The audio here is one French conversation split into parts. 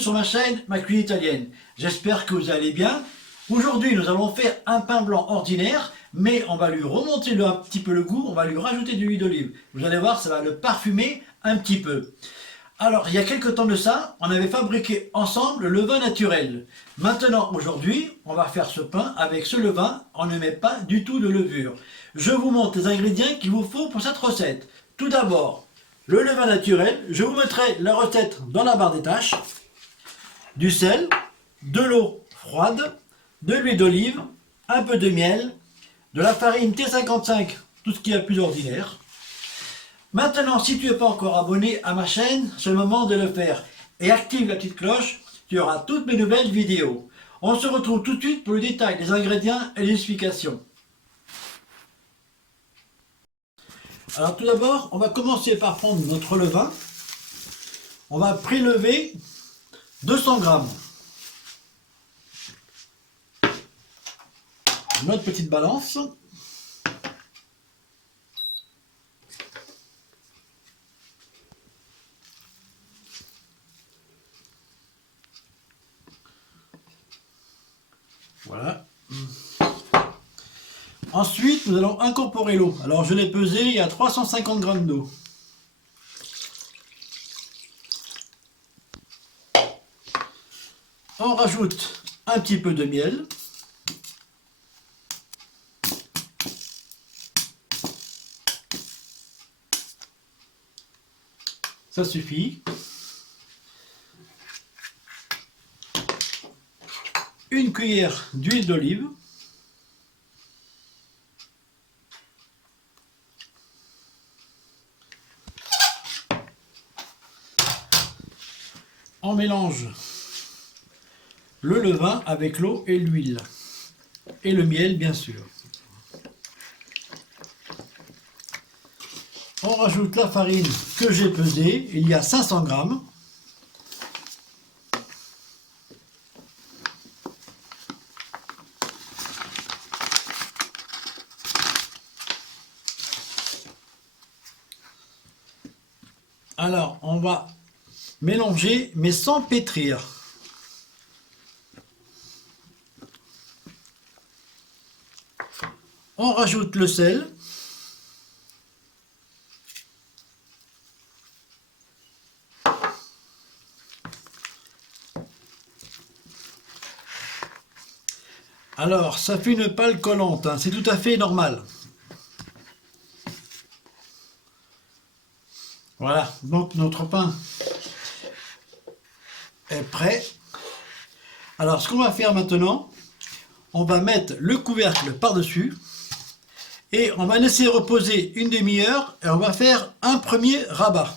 sur ma chaîne, ma cuisine italienne. J'espère que vous allez bien. Aujourd'hui, nous allons faire un pain blanc ordinaire, mais on va lui remonter un petit peu le goût, on va lui rajouter de l'huile d'olive. Vous allez voir, ça va le parfumer un petit peu. Alors, il y a quelques temps de ça, on avait fabriqué ensemble le levain naturel. Maintenant, aujourd'hui, on va faire ce pain avec ce levain, on ne met pas du tout de levure. Je vous montre les ingrédients qu'il vous faut pour cette recette. Tout d'abord, le levain naturel, je vous mettrai la recette dans la barre des tâches. Du sel, de l'eau froide, de l'huile d'olive, un peu de miel, de la farine T55, tout ce qui est plus ordinaire. Maintenant, si tu n'es pas encore abonné à ma chaîne, c'est le moment de le faire. Et active la petite cloche, tu auras toutes mes nouvelles vidéos. On se retrouve tout de suite pour le détail des ingrédients et les explications. Alors tout d'abord, on va commencer par prendre notre levain. On va prélever 200 grammes. Notre petite balance. Voilà. Ensuite, nous allons incorporer l'eau. Alors, je l'ai pesé, il y a 350 grammes d'eau. On rajoute un petit peu de miel. Ça suffit. Une cuillère d'huile d'olive. On mélange le levain avec l'eau et l'huile. Et le miel, bien sûr. On rajoute la farine que j'ai pesée. Il y a 500 grammes. Alors, on va mélanger, mais sans pétrir. On rajoute le sel. Alors, ça fait une pâle collante, hein, c'est tout à fait normal. Voilà, donc notre pain est prêt. Alors, ce qu'on va faire maintenant, on va mettre le couvercle par-dessus et on va laisser reposer une demi-heure et on va faire un premier rabat.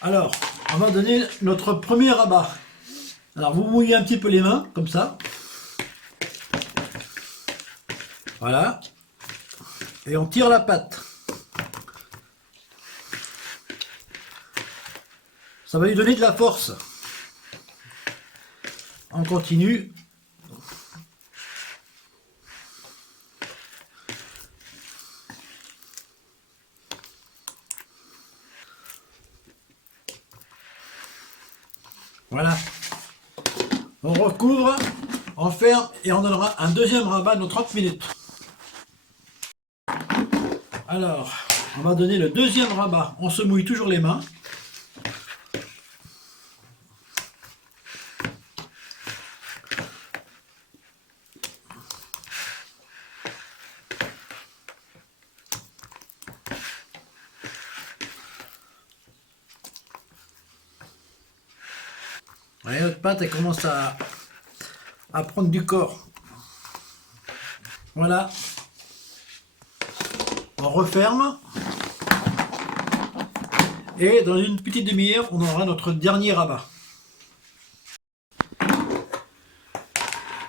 Alors, on va donner notre premier rabat. Alors, vous mouillez un petit peu les mains, comme ça. Voilà. Et on tire la pâte. Ça va lui donner de la force. On continue. Voilà. On recouvre, on ferme et on donnera un deuxième rabat dans 30 minutes. Alors, on va donner le deuxième rabat. On se mouille toujours les mains. Voyez, notre pâte, elle commence à prendre du corps. Voilà. On referme. Et dans une petite demi-heure, on aura notre dernier rabat.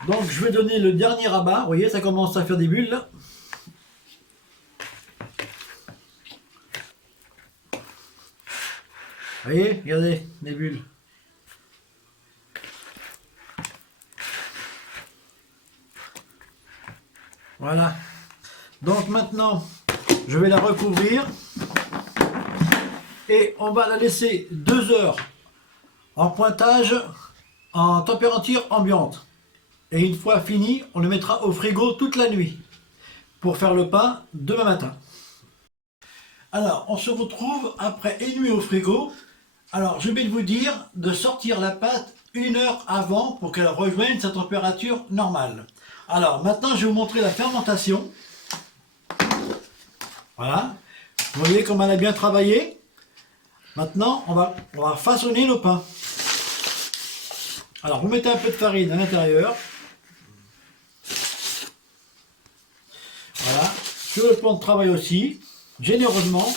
Donc, je vais donner le dernier rabat. Vous voyez, ça commence à faire des bulles, là. Vous voyez, regardez, les bulles. Voilà. Donc maintenant, je vais la recouvrir Et on va la laisser 2 heures en pointage en température ambiante. Et une fois fini, on le mettra au frigo toute la nuit pour faire le pain demain matin. Alors, on se retrouve après une nuit au frigo. Alors, je vais vous dire de sortir la pâte 1 heure avant pour qu'elle rejoigne sa température normale. Alors, maintenant, je vais vous montrer la fermentation. Voilà. Vous voyez comme elle a bien travaillé. Maintenant, on va façonner nos pains. Alors, vous mettez un peu de farine à l'intérieur. Voilà. Sur le plan de travail aussi, généreusement.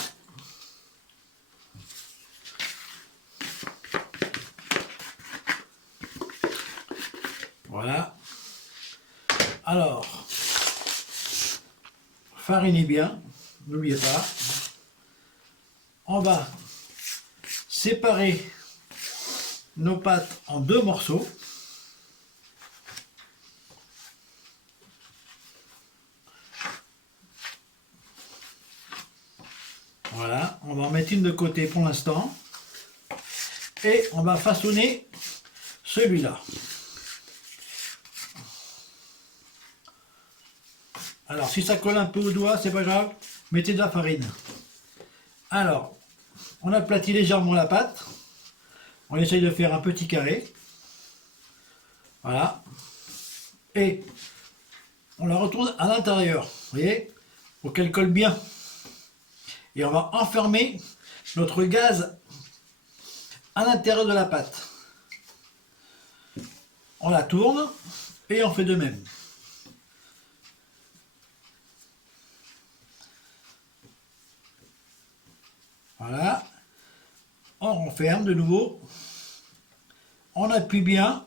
Voilà. Alors, farinez bien, n'oubliez pas. On va séparer nos pâtes en 2 morceaux. Voilà, on va en mettre une de côté pour l'instant. Et on va façonner celui-là. Alors, si ça colle un peu au doigt, c'est pas grave, mettez de la farine. Alors, on aplatit légèrement la pâte. On essaye de faire un petit carré. Voilà. Et on la retourne à l'intérieur, vous voyez, pour qu'elle colle bien. Et on va enfermer notre gaz à l'intérieur de la pâte. On la tourne et on fait de même. Voilà. On renferme de nouveau. On appuie bien.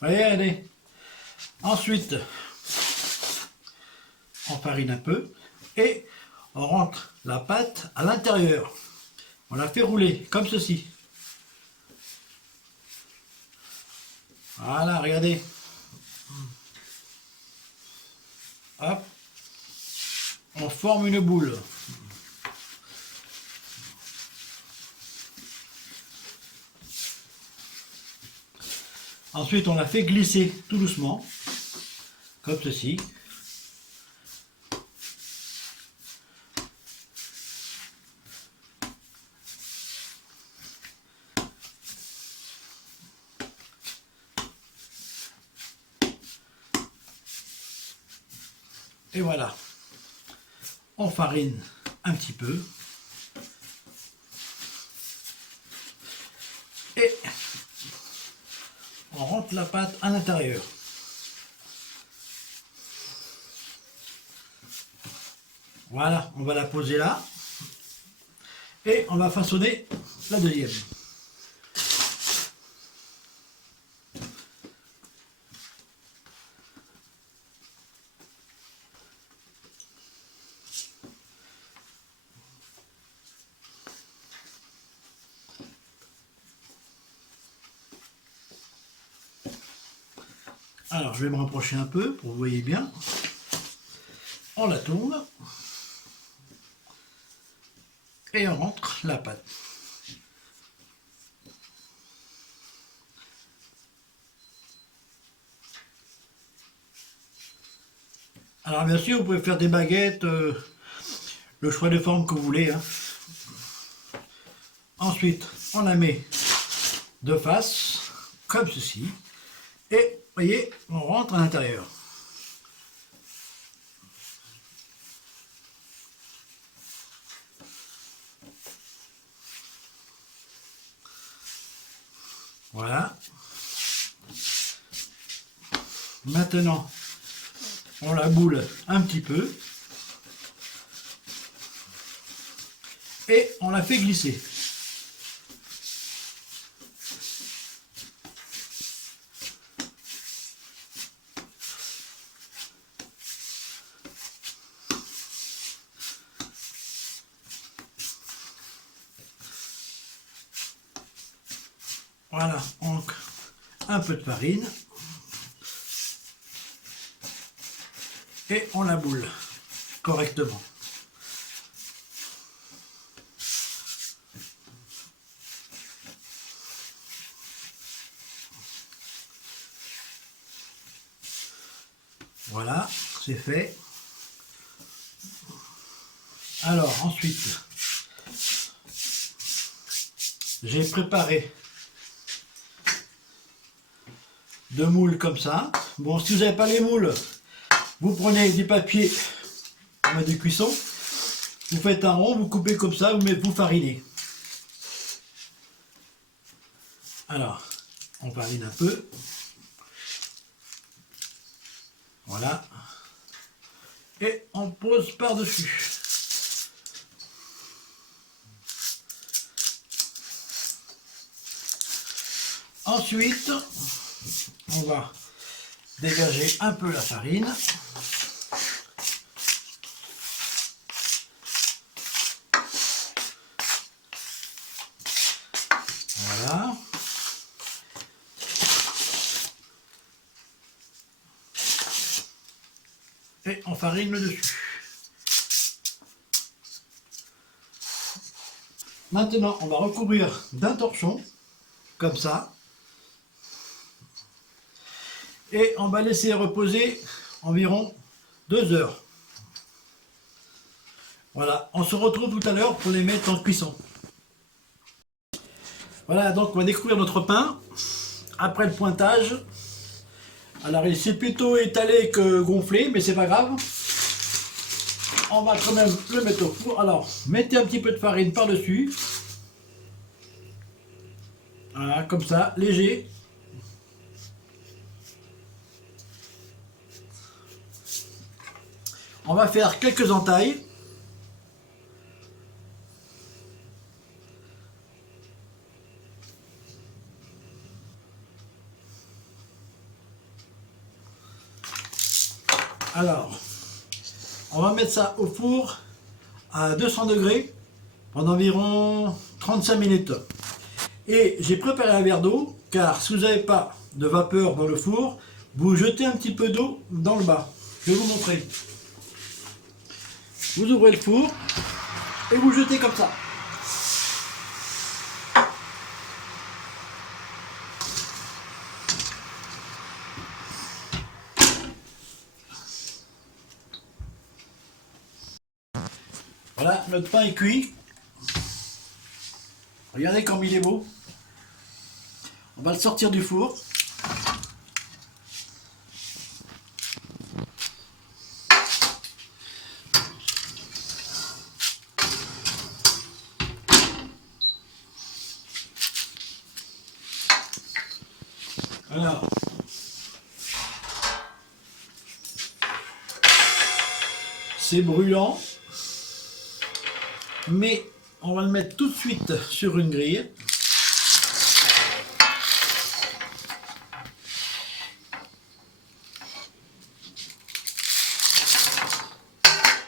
Vous voyez, regardez. Ensuite, on farine un peu et on rentre la pâte à l'intérieur. On la fait rouler comme ceci. Voilà, regardez. Hop. On forme une boule. Ensuite, on la fait glisser tout doucement, comme ceci. Et voilà. On farine un petit peu. Et on rentre la pâte à l'intérieur. Voilà, on va la poser là. Et on va façonner la deuxième. Alors, je vais me rapprocher un peu pour que vous voyez bien. On la tourne. Et on rentre la pâte. Alors, bien sûr, vous pouvez faire des baguettes, le choix de forme que vous voulez. Hein. Ensuite, on la met de face, comme ceci. Et, vous voyez, on rentre à l'intérieur. Voilà. Maintenant, on la boule un petit peu. Et on la fait glisser. Voilà, donc un peu de farine. et on la boule correctement. Voilà, c'est fait. Alors ensuite, j'ai préparé deux moules comme ça. Bon, si vous n'avez pas les moules, vous prenez du papier de cuisson, vous faites un rond, vous coupez comme ça, vous farinez. Alors, on farine un peu. Voilà. Et on pose par-dessus. Ensuite, on va dégager un peu la farine. Voilà. Et on farine le dessus. Maintenant, on va recouvrir d'un torchon, comme ça. Et on va laisser reposer environ 2 heures. Voilà, on se retrouve tout à l'heure pour les mettre en cuisson. Voilà, donc on va découvrir notre pain après le pointage. Alors il s'est plutôt étalé que gonflé, mais c'est pas grave. On va quand même le mettre au four. Alors, mettez un petit peu de farine par-dessus. Voilà, comme ça, léger. On va faire quelques entailles. Alors, on va mettre ça au four à 200 degrés pendant environ 35 minutes. Et j'ai préparé un verre d'eau, car si vous n'avez pas de vapeur dans le four, vous jetez un petit peu d'eau dans le bas. Je vais vous montrer. Vous ouvrez le four et vous jetez comme ça. Voilà, notre pain est cuit. Regardez comme il est beau. On va le sortir du four. Alors, c'est brûlant, mais on va le mettre tout de suite sur une grille.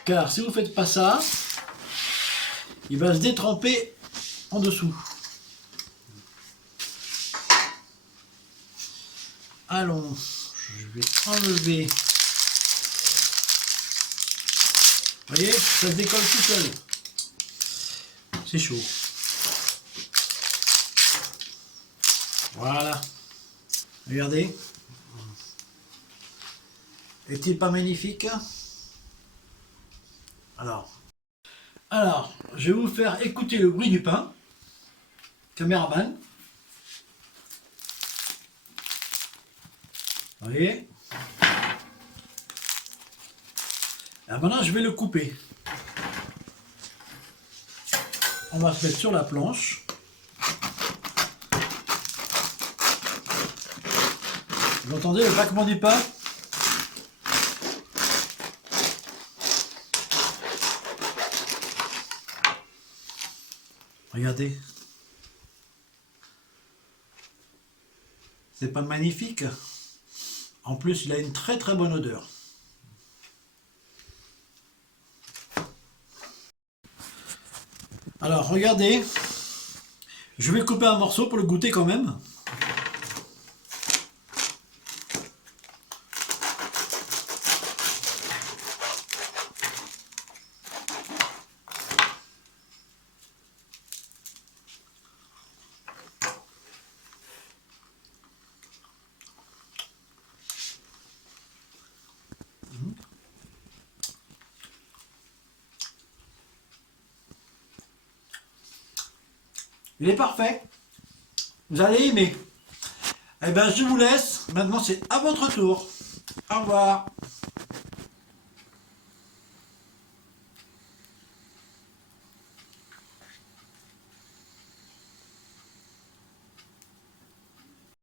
Car si vous ne faites pas ça, il va se détremper en dessous. Allons, je vais enlever. Vous voyez, ça se décolle tout seul. C'est chaud. Voilà. Regardez. Est-il pas magnifique? Alors, je vais vous faire écouter le bruit du pain. Caméraman. Vous voyez? Alors maintenant, je vais le couper. On va se mettre sur la planche. Vous entendez le craquement du pain? Regardez. C'est pas magnifique? En plus, il a une très très bonne odeur. Alors, regardez. Je vais couper un morceau pour le goûter quand même. Il est parfait. Vous allez aimer. Eh bien, je vous laisse. Maintenant, c'est à votre tour. Au revoir.